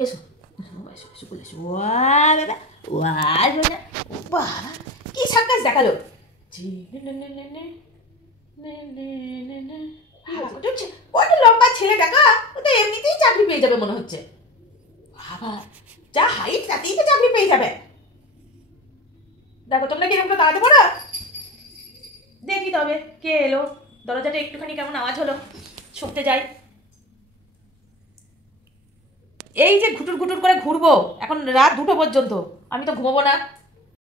এসো এসো এসো বলে এসো। বাবা বাবা কি সার্কাস দেখালো। কত লম্বা ছেলে দেখা, ও তো এমনিতেই চাকরি পেয়ে যাবে মনে হচ্ছে। বাবা যা হাইট তাতেই তো চাকরি পেয়ে যাবে। দেখো তোমরা কিরকম তাড়াতে পারো। দেখি তবে কে এলো, দরজাটা একটুখানি কেমন আওয়াজ হলো, ছুটতে যাই। এই যে ঘুটুর ঘুটুর করে ঘুরবো এখন রাত 2টো পর্যন্ত, আমি তো ঘুমোবো না।